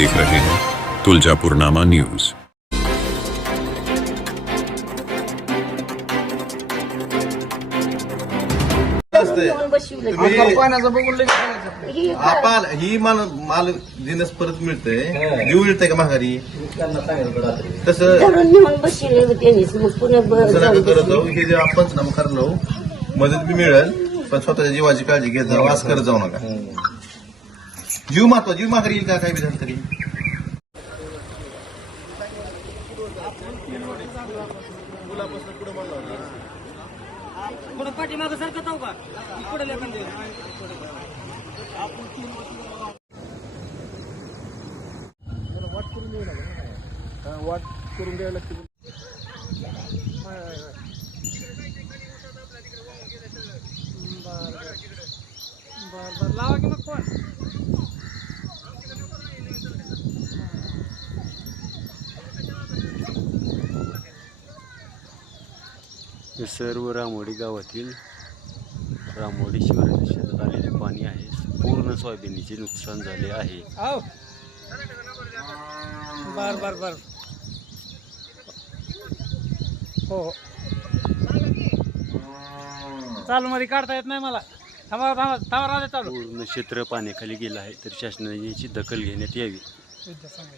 देख रहे हैं तुलजापुरनामा न्यूज। करायचं. ही आपण ही माल माल जिनस परत मिळतंय. जीव मिळतंय का माघारी? तसं करत. जाऊ. हे जे आपण नाम करलो मदत बी मिळेल पण स्वतःच्या जीवाची काळजी घेत जा वास करत जाऊ नका. जीव महत्व जीव माघारी का झालं तरी जाऊ बर बर की हे सर्व रामोडी गावातील रामोडी शिवाराच्या शेतात आलेले पाणी आहे. पूर्ण सोयाबीनीचे नुकसान झाले आहे. बर बर बर. हो हो. चालू मध्ये काढता येत नाही मला. थांबा थांबा थांबा राजा चालू. पूर्ण क्षेत्र पाण्याखाली गेलं आहे तर शासनाने याची दखल घेण्यात यावी. विद्यासंघ